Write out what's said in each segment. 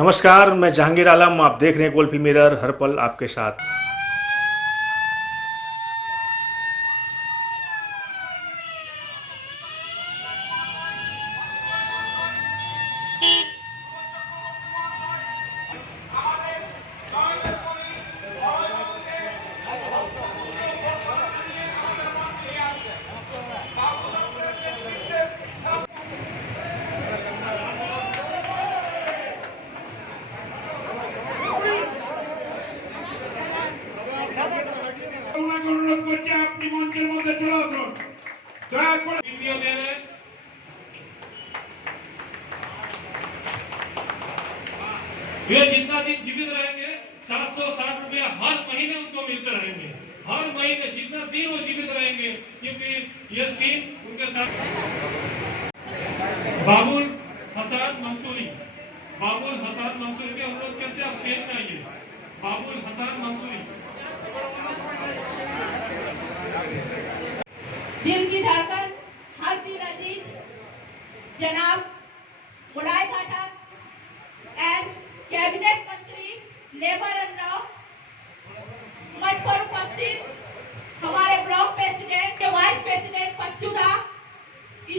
नमस्कार, मैं जहांगीर आलम। आप देख रहे हैं गोल्फी मिरर, हर पल आपके साथ। আপনি মঞ্চের মধ্যে চলে আসুন, দয়া করে। ये जितना दिन जीवित रहेंगे 760 रुपया हर महीने उनको मिलते रहेंगे। हर महीने जितना दिन वो जीवित रहेंगे, क्योंकि ये स्कीम उनके साथ। बाबुल हसन मंसूरी के अनुरोध करते आप स्टेज में आइए। बाबुल हसन मंसूरी। दिल की धड़कन, हर दिल अजीज जनाब मुलाय पाठक एंड कैबिनेट मंत्री लेबर एंड लॉ, मंच पर उपस्थित हमारे ब्लॉक प्रेसिडेंट के वाइस प्रेसिडेंट पच्चूदा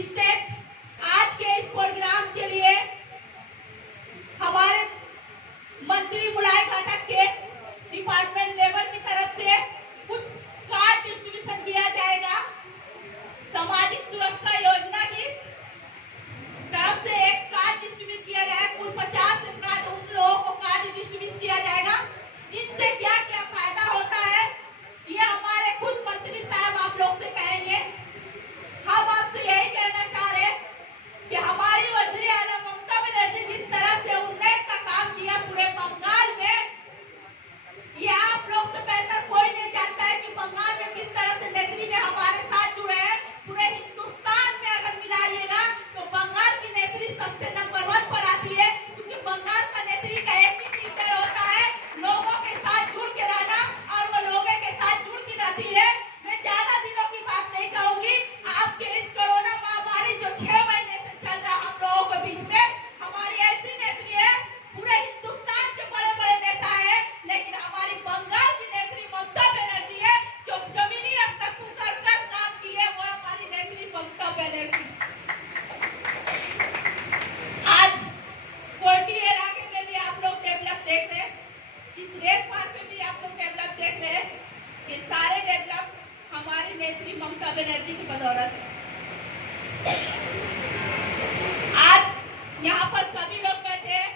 स्टेट, आज के इस प्रोग्राम के लिए हमारे मंत्री मुलाय पाठक के डिपार्टमेंट लेबर की तरफ से कुछ कार्ड डिस्ट्रीब्यूशन किया जाएगा। सामाजिक सुरक्षा योजना की तरफ से एक कार्ड डिस्ट्रीब्यूट किया जाएगा। कुल 50 कार्ड उन लोगों को कार्ड डिस्ट्रीब्यूट किया जाएगा। इनसे क्या क्या फायदा होता है ये हमारे खुद मंत्री साहब आप लोग से कहेंगे। हम आपसे यही कहना चाह रहे हैं कि हमारी वज़ीर आला ममता बनर्जी जिस तरह से उन्नयन का काम किया पूरे बंगाल में, ये आप लोग से बेहतर कोई नहीं जानता है कि बंगाल में किस तरह से नेत्री ने हमारे साथ जुड़े हैं। पूरे हिंदुस्तान में अगर मिलाइएगा तो बंगाल की नेत्री सबसे नंबर 1 पर आती है, क्योंकि बंगाल का नेत्री का एक ही टीचर होता है, लोगों के साथ जुड़ के रहना, और वो लोगों के साथ जुड़ के रहती है। मैं ज्यादा दिनों की बात नहीं कहूंगी। आपके इस कोरोना महामारी जो 6 महीने से चल रहा हम लोगों के बीच में, हमारी ऐसी नेत्री है, पूरे हिंदुस्तान के बड़े बड़े नेता है, लेकिन हमारी बंगाल की नेत्री ममता बनर्जी है, जो जमीनी स्तर तक उतर कर काम की है, वो हमारी नेत्री ममता बनर्जी। आज कोटी इलाके में भी आप लोग डेवलप देख रहे हैं, इस रेत पार में भी आप लोग डेवलप देख रहे हैं। ये सारे डेवलप हमारी नेत्री ममता बनर्जी की बदौलत है। आज यहाँ पर सभी लोग बैठे हैं,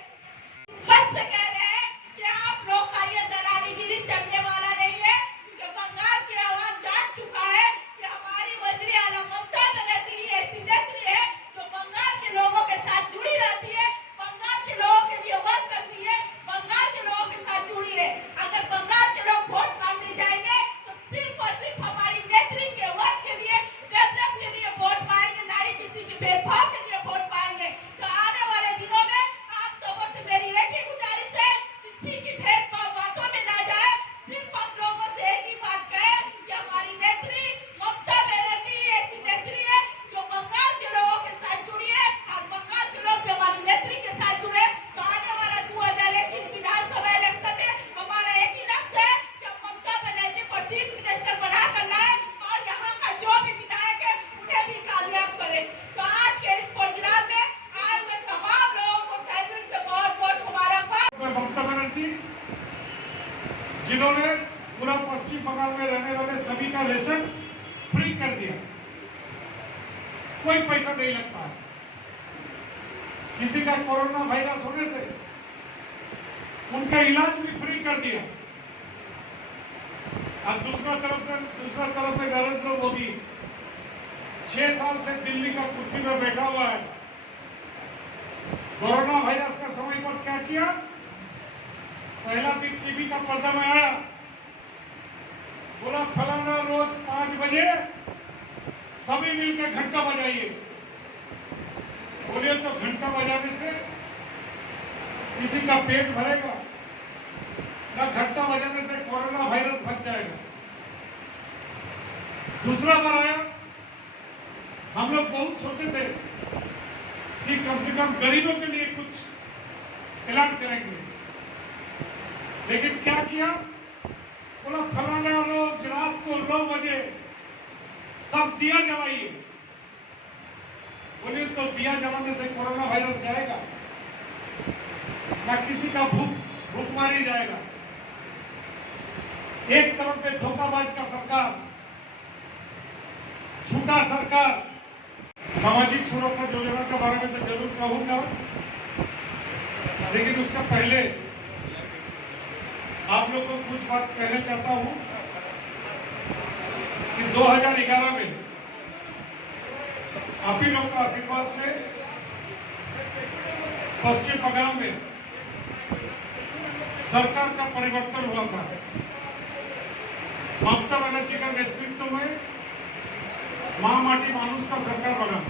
बस से कह रहे हैं कि आप लोग का ये दलालीगिरी चलने वाला नहीं है, क्योंकि बंगाल की आवाम जान चुका है कि हमारी वज़ीर आला ममता बनर्जी ऐसी नेत्री है जो बंगाल के लोगों के साथ जुड़ी रहती है, बंगाल के लोगों के लिए वर्क करती है, बंगाल के लोगों के साथ जुड़ी है। अगर बंगाल के लोग वोट मांगने जाएंगे तो सिर्फ और सिर्फ हमारी नेत्री के वर्क के लिए, डेवलप के लिए वोट पाएंगे, ना ही किसी के भेदभाव के लिए वोट पाएंगे। तो आने वाले दिनों में आप सबों से मेरी एक ही गुजारिश है, किसी की भेदभाव बातों में ना जाए, सिर्फ हम लोगों से एक ही बात कहें कि हमारी नेत्री ममता बनर्जी ऐसी नेत्री है जो बंगाल के लोगों के साथ जुड़ी है, और बंगाल के लोग भी हमारी नेत्री के साथ जुड़े। तो आने वाला 2021 विधानसभा इलेक्शन में हमारा एक ही लक्ष्य है कि हम ममता बनर्जी को चीफ मिनिस्टर बना कर लाए, और यहाँ का जो भी विधायक है उन्हें भी कामयाब करें। तो आज के इस प्रोग्राम में आज मैं तमाम लोगों को तहे दिल से बहुत बहुत मुबारकबाद। ममता बनर्जी जिन्होंने पूरा पश्चिम बंगाल में रहने वाले सभी का रेशन फ्री कर दिया, कोई पैसा नहीं लगता है। किसी का कोरोना वायरस होने से उनका इलाज भी फ्री कर दिया। अब दूसरा तरफ में नरेंद्र मोदी 6 साल से दिल्ली का कुर्सी में बैठा हुआ है। कोरोना वायरस का समय पर क्या किया? पहला दिन टीवी का पर्दा में आया, बोला फलाना रोज 5 बजे सभी मिलकर घंटा बजाइए। बोलिए तो घंटा बजाने से किसी का पेट भरेगा ना, घंटा बजाने से कोरोना वायरस बच जाएगा। दूसरा बार आया, हम लोग बहुत सोचे थे कि कम से कम गरीबों के लिए कुछ ऐलान करेंगे। लेकिन क्या किया, बोला फलाना रोज रात को 9 बजे सब दिया जलाइए। बोले तो दिया जलाने से कोरोना वायरस जाएगा ना, किसी का भूखमारी जाएगा। एक तरफ पे धोखाबाज का सरकार, झूठा सरकार। सामाजिक सुरक्षा योजना के बारे में तो जरूर कहूंगा, लेकिन उसका पहले आप लोगों को कुछ बात कहना चाहता हूं कि 2011 में आप ही लोग का आशीर्वाद से पश्चिम बंगाल में सरकार का परिवर्तन हुआ था। ममता बनर्जी का नेतृत्व में महामाटी मानुष का सरकार बना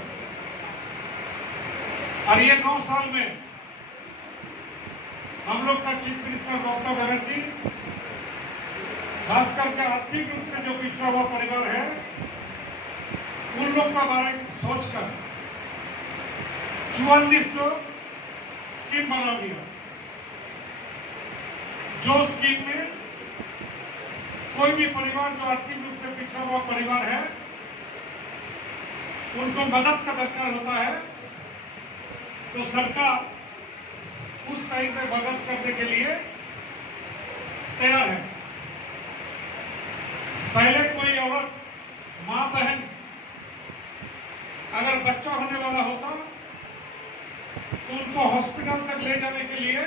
और ये 9 साल में हम लोग का चीफ मिनिस्टर ममता बनर्जी खास करके आर्थिक रूप से जो पिछड़ा हुआ परिवार है उन लोग का बारे में सोचकर 44 स्कीम बना दिया, जो स्कीम में कोई भी परिवार जो आर्थिक रूप से पिछड़ा हुआ परिवार है उनको मदद का दरकार होता है, तो सरकार उस टाइम में मदद करने के लिए तैयार है। पहले कोई औरत, मां बहन अगर बच्चा होने वाला होता तो उनको हॉस्पिटल तक ले जाने के लिए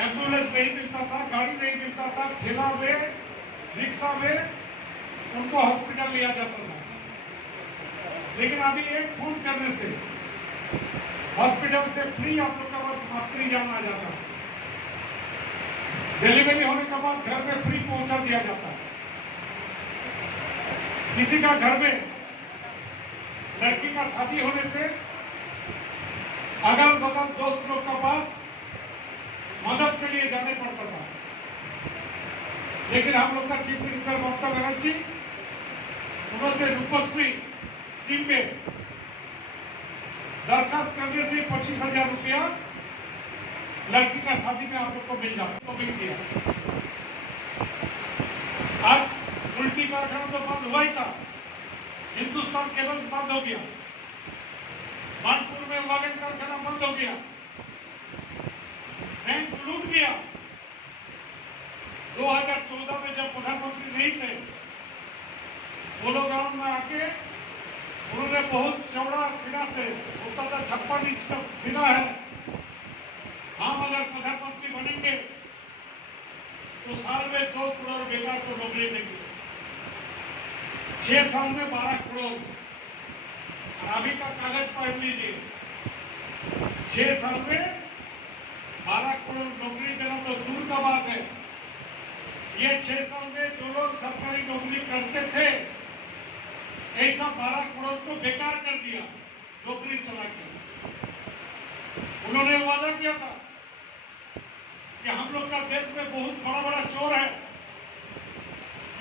एम्बुलेंस नहीं मिलता था, गाड़ी नहीं मिलता था, ठेला में, रिक्शा में उनको हॉस्पिटल लिया जाता था। लेकिन अभी एक फोन करने से हॉस्पिटल से फ्री आप लोग का पास मातृ जान आ जाता है। डिलीवरी होने के बाद घर में फ्री पहुंचा दिया जाता है। किसी का घर में लड़की का शादी होने से अगल बगल दोस्त लोग का पास मदद के लिए जाने पड़ता था, लेकिन हम लोग का चीफ मिनिस्टर ममता बनर्जी उन्होंने रूपश्री स्कीम में दरखास्त करने से 25,000 रुपया लड़की का शादी में आप लोग को मिल जाता, तो मिल गया। आज उल्टी कारखाना तो बंद हुआ ही था, हिंदुस्तान केबल्स बंद हो गया, कानपुर में वागन कारखाना बंद हो गया, बैंक लूट गया। 2014 में जब प्रधानमंत्री नहीं थे, गोलोगांव में आके उन्होंने बहुत चौड़ा सिरा से, होता था 56 इंच का सिरा है, हम अगर प्रधानमंत्री बनेंगे तो साल में 2 करोड़ बेकार को नौकरी देंगे, 6 साल में 12 करोड़। अभी का कागज पढ़ लीजिए, 6 साल में 12 करोड़ नौकरी देना तो दूर का बात है। ये 6 साल में जो लोग सरकारी नौकरी करते थे, ऐसा 12 करोड़ को बेकार कर दिया नौकरी चला के। उन्होंने वादा किया था कि हम लोग का देश में बहुत बड़ा बड़ा चोर है,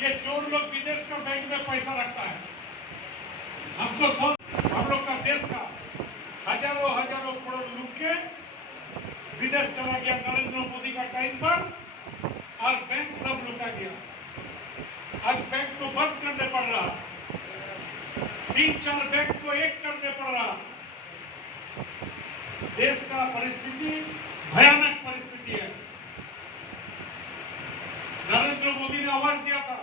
ये चोर लोग विदेश का बैंक में पैसा रखता है। हमको हम लोग का देश का हजारों हजारों करोड़ लूट के विदेश चला गया नरेंद्र मोदी का टाइम पर, और बैंक सब लूटा गया। आज बैंक को बंद करने पड़ रहा, 3-4 बैंक को एक करने पड़ रहा। देश का परिस्थिति भयानक परिस्थिति है। नरेंद्र मोदी ने आवाज दिया था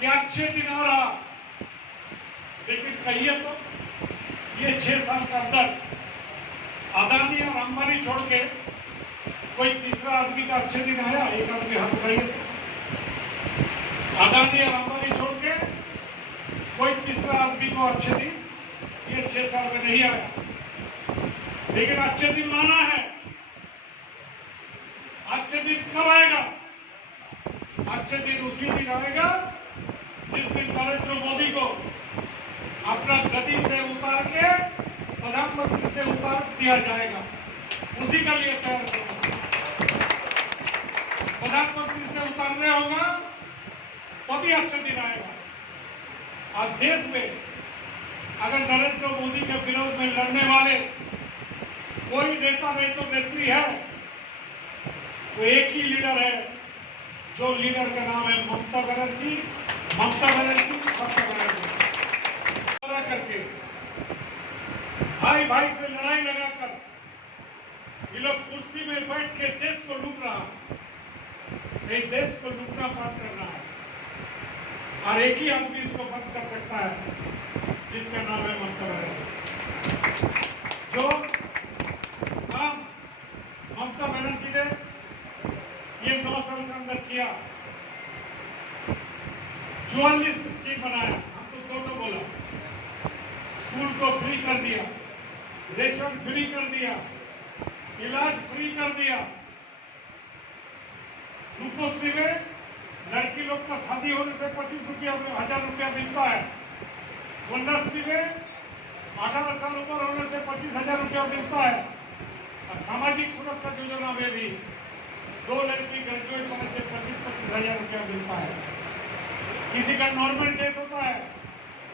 कि अच्छे दिन आ रहा, लेकिन कहिए तो ये 6 साल के अंदर अदानी और अंबानी छोड़ के कोई तीसरा आदमी का अच्छे दिन आया? एक आदमी हाथ उठाइए। अदानी और अंबानी छोड़ के कोई तीसरा आदमी को अच्छे दिन ये 6 साल में नहीं आया। लेकिन अच्छे दिन लाना है। अच्छे दिन कब आएगा? अच्छे दिन उसी दिन आएगा जिस दिन नरेंद्र मोदी को अपना गति से उतार के प्रधानमंत्री से उतार दिया जाएगा। उसी का लिए तैयार करेंगे। प्रधानमंत्री से उतारने होगा तभी अच्छे दिन आएगा। और देश में अगर नरेंद्र मोदी के विरोध में लड़ने वाले कोई नेता नहीं तो नेत्री है, तो एक ही लीडर है, जो लीडर का नाम है ममता बनर्जी। ममता बनर्जी करके भाई भाई से लड़ाई लगाकर ये लोग कुर्सी में बैठ के देश को लूट रहा है। ये देश को लूटना बंद करना है, और एक ही आदमी इसको बंद कर सकता है, जिसका नाम है ममता बनर्जी। जो काम ममता बनर्जी ने ये 9 साल के अंदर किया, 44 स्कीम बनाया, हम तो दो बोला, स्कूल को फ्री कर दिया, रेशन फ्री कर दिया, इलाज फ्री कर दिया, रूपोश्री में लड़की लोग का शादी होने से 25,000 रुपया मिलता है, कन्याश्री में 18 साल ऊपर होने से 25,000 रुपया मिलता है, और सामाजिक सुरक्षा योजना में भी 2 लड़की ग्रेजुएट होने से 25,000 रुपया मिलता है। किसी का नॉर्मल डेथ होता है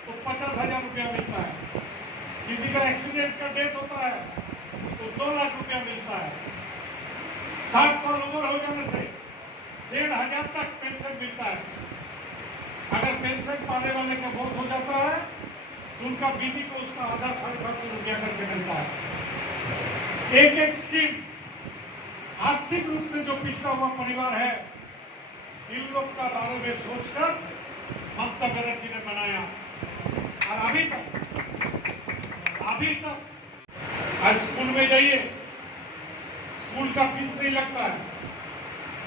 तो 50,000 रुपया मिलता है, किसी का एक्सीडेंट का डेथ होता है तो 2 लाख रुपया मिलता है। 60 साल उम्र हो जाने से 1,500 तक पेंशन मिलता है। अगर पेंशन पाने वाले का मौत हो जाता है तो उनका बीवी को उसका आधा 750 रुपया करके मिलता है। एक एक स्कीम आर्थिक रूप से जो पिछड़ा हुआ परिवार है, इन लोग का बारे में सोचकर ममता बनर्जी ने बनाया, और अभी तक आज स्कूल में जाइए, स्कूल का फीस नहीं लगता है,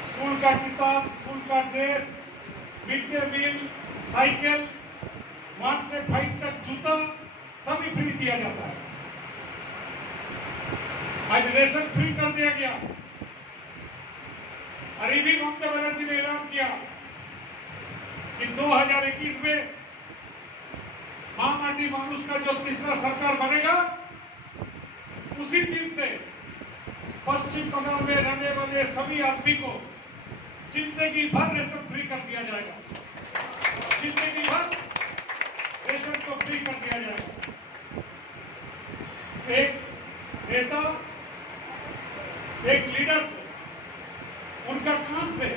स्कूल का किताब, स्कूल का dress, mid day meal, cycle, 1 से 5 तक जूता सभी फ्री दिया जाता है। आज रेशन फ्री कर दिया गया, और ये भी ममता बनर्जी ने ऐलान किया कि 2021 में माटी मानुष का जो तीसरा सरकार बनेगा, उसी दिन से पश्चिम बंगाल में रहने वाले सभी आदमी को जिंदगी भर रेशन फ्री कर दिया जाएगा। जिंदगी भर रेशन को फ्री कर दिया जाएगा। एक नेता, एक लीडर, उनका काम से,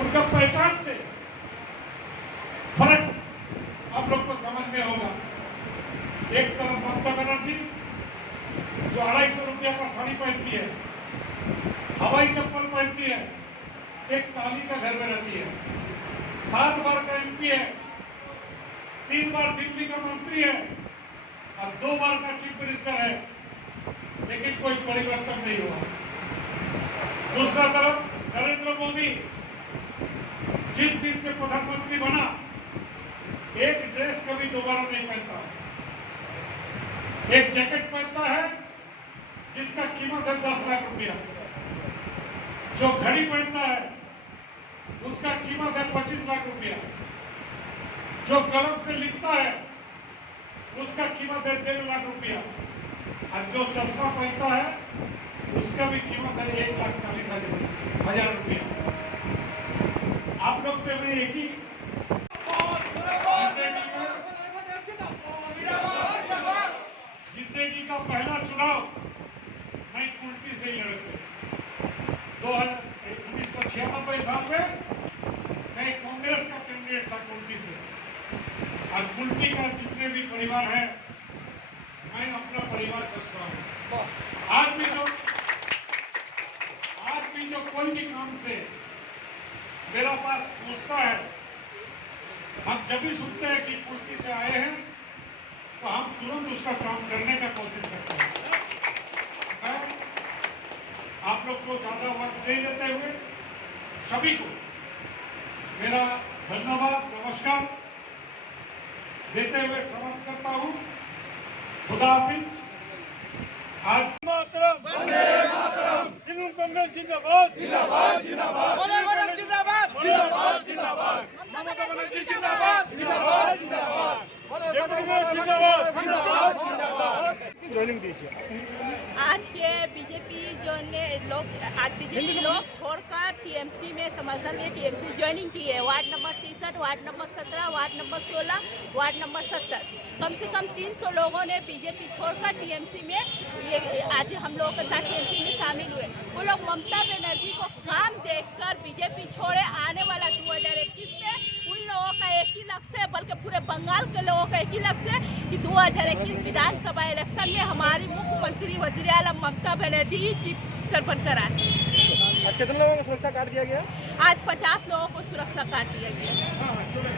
उनका पहचान से फर्क आप लोग को समझ में होगा। एक तरफ ममता बनर्जी जो 250 रुपया का साड़ी पहनती है, हवाई चप्पल पहनती है, एक ताली का घर में रहती है, 7 बार का MP है, 3 बार दिल्ली का मंत्री है, और 2 बार का चीफ मिनिस्टर है, लेकिन कोई परिवर्तन नहीं हुआ। दूसरा तरफ नरेंद्र मोदी जिस दिन से प्रधानमंत्री बना, एक ड्रेस कभी दोबारा नहीं पहनता। एक जैकेट पहनता है जिसका कीमत है 10 लाख रुपया, जो घड़ी पहनता है उसका कीमत है 25 लाख रुपया, जो कलम से लिखता है उसका कीमत है 1.5 लाख रुपया, और जो चश्मा पहनता है उसका भी कीमत है 1,40,000 रुपया। आप लोग से मैं एक ही जिंदगी का पहला चुनाव मैं कुल्टी से ही लड़ते। 1996 साल में मैं कांग्रेस का कैंडिडेट था कुल्टी से, और कुल्टी का जितने भी परिवार है, मैं अपना परिवार समझता हूँ। आज भी जो कोई भी काम से मेरा पास पूछता है, हम जब भी सुनते हैं कि कुल्टी से आए हैं तो हम तुरंत उसका काम करने का कोशिश करते हैं। मैं आप लोग को ज्यादा वक्त नहीं देते हुए सभी को मेरा धन्यवाद, नमस्कार देते हुए समाप्त करता हूँ। खुदा हाफिज। आज मातरम, वंदे मातरम, तृणमूल कांग्रेस जिंदाबाद, जिंदाबाद, जिंदाबाद, जिंदाबाद, जिंदाबाद, जिंदाबाद, ममता बनर्जी जिंदाबाद, जिंदाबाद, जिंदाबाद, जिंदाबाद, जिंदाबाद, जिंदाबाद। ज्वाइनिंग दीजिए। आज के बीजेपी जो ने लोग आज बीजेपी लोग छोड़कर टीएमसी में समर्थन लिए टीएमसी ज्वाइनिंग की है। Ward number 63, ward number 17, ward number 16, ward number 70, कम से कम 300 लोगों ने बीजेपी छोड़कर टीएमसी में ये आज हम लोगों के साथ टीएमसी में शामिल हुए। वो लोग ममता बनर्जी को काम देखकर बीजेपी छोड़े। आने वाला 2021 में उन लोगों का एक ही लक्ष्य है, बल्कि पूरे बंगाल के लोगों का एक ही लक्ष्य है कि 2021 विधानसभा इलेक्शन में हमारी मुख्यमंत्री वज़ीर आलम ममता बनर्जी ही जीत बनकर आए। कितने लोगों को सुरक्षा कार्ड दिया गया? आज 50 लोगों को सुरक्षा कार्ड दिया गया।